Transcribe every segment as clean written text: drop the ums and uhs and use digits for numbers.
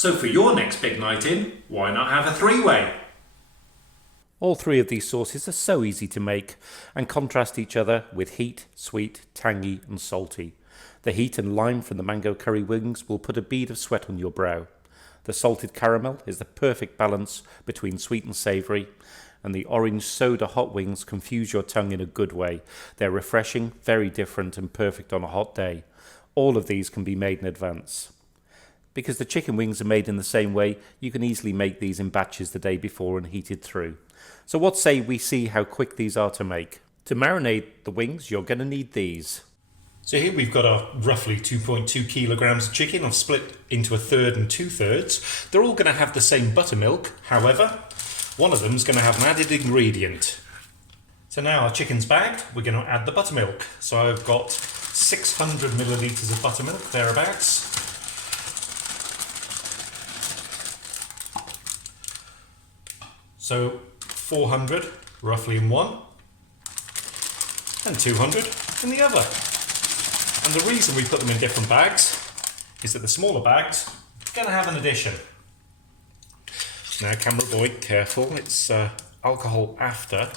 So for your next big night in, why not have a three-way? All three of these sauces are so easy to make and contrast each other with heat, sweet, tangy and salty. The heat and lime from the mango curry wings will put a bead of sweat on your brow. The salted caramel is the perfect balance between sweet and savoury, and the orange soda hot wings confuse your tongue in a good way. They're refreshing, very different and perfect on a hot day. All of these can be made in advance. Because the chicken wings are made in the same way, you can easily make these in batches the day before and heat it through. So what say we see how quick these are to make? To marinate the wings, you're going to need these. So here we've got our roughly 2.2 kilograms of chicken. I've split into 1/3 and 2/3. They're all going to have the same buttermilk. However, one of them is going to have an added ingredient. So now our chicken's bagged, we're going to add the buttermilk. So I've got 600 millilitres of buttermilk, thereabouts. So 400 roughly in one, and 200 in the other. And the reason we put them in different bags is that the smaller bags are going to have an addition. Now, camera boy, careful, it's alcohol after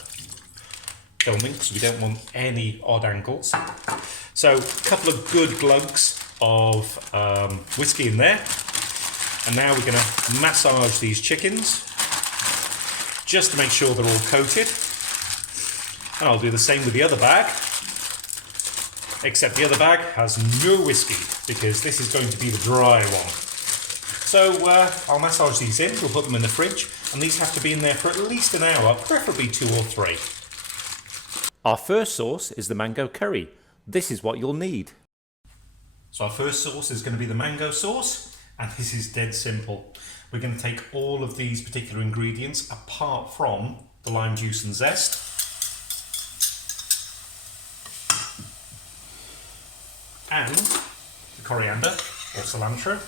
filming because we don't want any odd angles. So a couple of good glugs of whiskey in there. And now we're going to massage these chickens just to make sure they're all coated. And I'll do the same with the other bag, except the other bag has no whiskey because this is going to be the dry one. So I'll massage these in, we'll put them in the fridge, and these have to be in there for at least an hour, preferably 2 or 3. Our first sauce is the mango curry. This is what you'll need. So our first sauce is going to be the mango sauce, and this is dead simple. We're going to take all of these particular ingredients apart from the lime juice and zest. And the coriander or cilantro.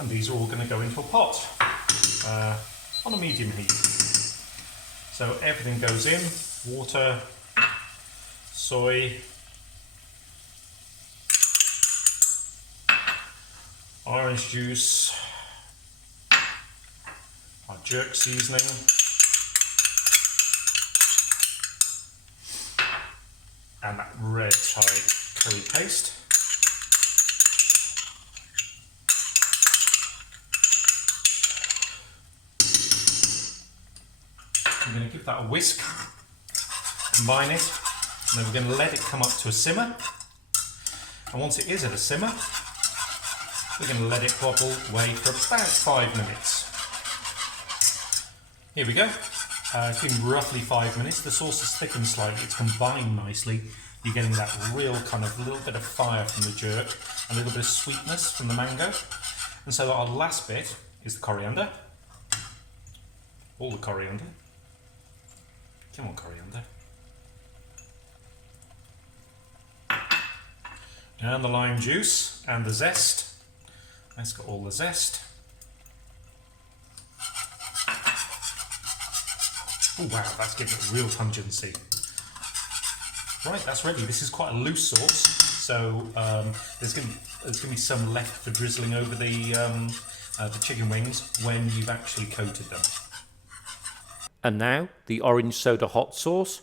And these are all going to go into a pot on a medium heat. So everything goes in, water, soy, orange juice, our jerk seasoning, and that red Thai curry paste. I'm going to give that a whisk, combine it, and then we're going to let it come up to a simmer. And once it is at a simmer, we're going to let it bubble away for about 5 minutes. Here we go. It's been roughly 5 minutes. The sauce has thickened slightly. It's combined nicely. You're getting that real kind of little bit of fire from the jerk, a little bit of sweetness from the mango. And so our last bit is the coriander. All the coriander. Come on, coriander. And the lime juice and the zest. Let's get all the zest. Oh wow, that's giving it real pungency. Right, that's ready. This is quite a loose sauce, so there's going to be some left for drizzling over the chicken wings when you've actually coated them. And now, the orange soda hot sauce.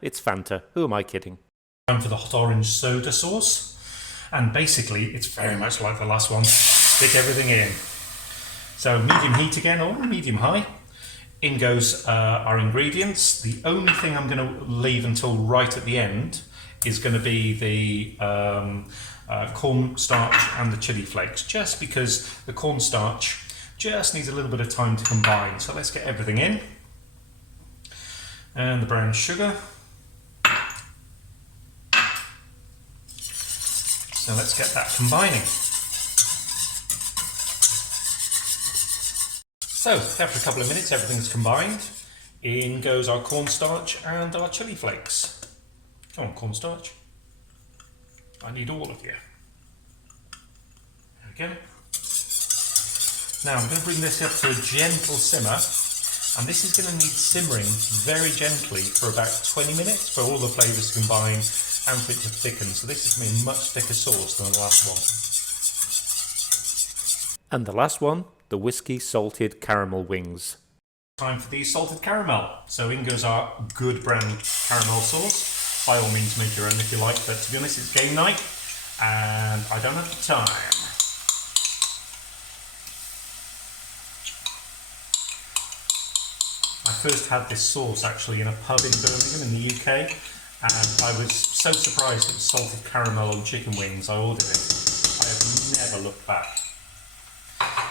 It's Fanta. Who am I kidding? Time for the hot orange soda sauce. And basically, it's very much like the last one. Stick everything in. So medium heat again, or medium high. In goes our ingredients. The only thing I'm going to leave until right at the end is going to be the cornstarch and the chili flakes, just because the cornstarch just needs a little bit of time to combine. So let's get everything in. And the brown sugar. So let's get that combining. So after a couple of minutes, everything's combined. In goes our cornstarch and our chili flakes. Come on, cornstarch. I need all of you. There we go. Now I'm going to bring this up to a gentle simmer, and this is going to need simmering very gently for about 20 minutes for all the flavours to combine and for it to thicken. So this is going to be a much thicker sauce than the last one. And the last one, the whiskey salted caramel wings. Time for the salted caramel. So in goes our good brand caramel sauce. By all means make your own if you like, but to be honest it's game night and I don't have the time. I first had this sauce actually in a pub in Birmingham in the UK, and I was so surprised it was salted caramel on chicken wings. I ordered it. I have never looked back.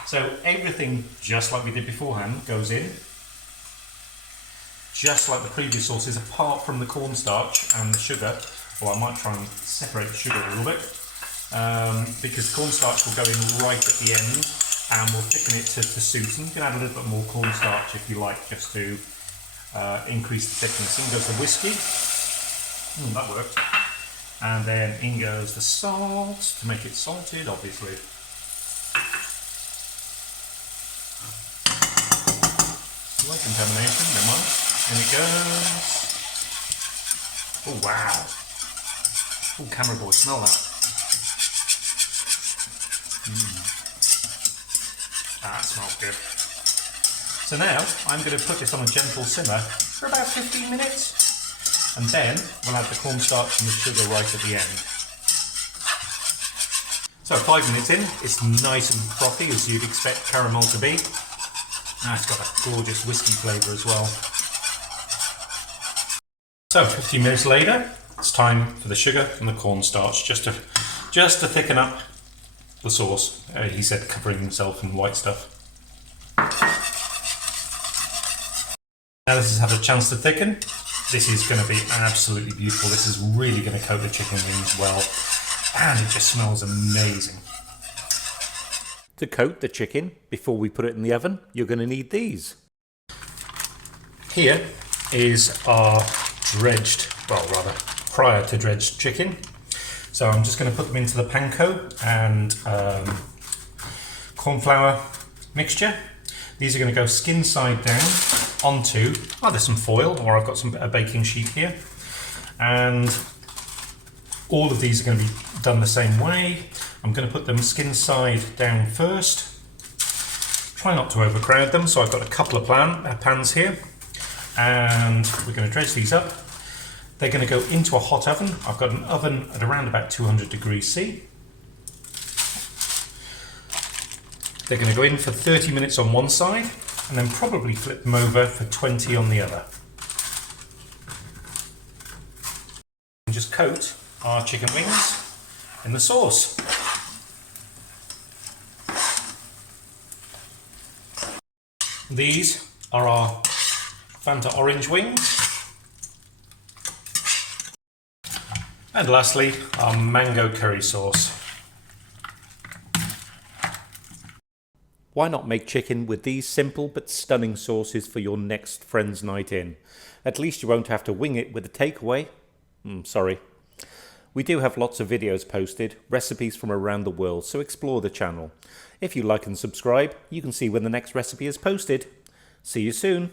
So everything, just like we did beforehand, goes in. Just like the previous sauces, apart from the cornstarch and the sugar. Well, I might try and separate the sugar a little bit, because cornstarch will go in right at the end and we'll thicken it to suit. And you can add a little bit more cornstarch if you like, just to increase the thickness. In goes the whiskey. That worked. And then in goes the salt to make it salted, obviously. Slight contamination, never mind. In it goes. Oh wow! Oh, camera boy, smell that. That smells good. So now I'm going to put this on a gentle simmer for about 15 minutes, and then we'll add the cornstarch and the sugar right at the end. So 5 minutes in, it's nice and frothy as you'd expect caramel to be. Now it's got a gorgeous whiskey flavour as well. So 15 minutes later, it's time for the sugar and the cornstarch just to thicken up the sauce. He said covering himself in white stuff. Now this has had a chance to thicken. This is going to be absolutely beautiful. This is really going to coat the chicken wings well, and it just smells amazing. To coat the chicken, before we put it in the oven, you're going to need these. Here is our dredged, well rather prior to dredged chicken. So I'm just going to put them into the panko and corn flour mixture. These are going to go skin side down onto either some foil, or I've got a baking sheet here. And all of these are going to be done the same way. I'm going to put them skin side down first. Try not to overcrowd them, so I've got a couple of pans here. And we're going to dredge these up. They're going to go into a hot oven. I've got an oven at around about 200 degrees C. They're going to go in for 30 minutes on one side, and then probably flip them over for 20 on the other. And just coat our chicken wings in the sauce. These are our Fanta orange wings. And lastly, our mango curry sauce. Why not make chicken with these simple but stunning sauces for your next friend's night in? At least you won't have to wing it with a takeaway. Sorry. We do have lots of videos posted, recipes from around the world, so explore the channel. If you like and subscribe, you can see when the next recipe is posted. See you soon.